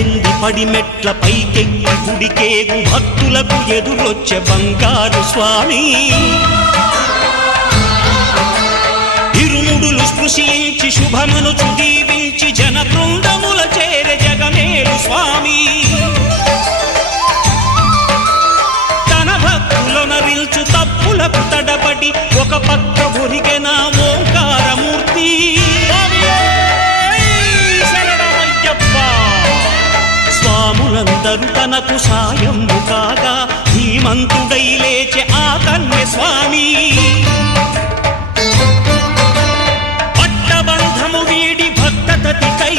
పద్దెంది పడిమెట్ల పైకెక్కి గుడికేగు భక్తులకు ఎదురొచ్చే బంగారు స్వామి ఇరుముడులు స్పృశించి శుభమనుచు దీవించి జన బృందముల చేర జగమేలు స్వామి తన భక్తులొనరిల్చు తప్పులకు తడబడి ఒక పక్క ఒరిగెన ఓంకారమూర్తి స్వాములందరూ తనకు సాయము కాగా ధీమంతుడై లేచె ఆ కన్య స్వామి పట్టబంధము వీడి భక్తతతికై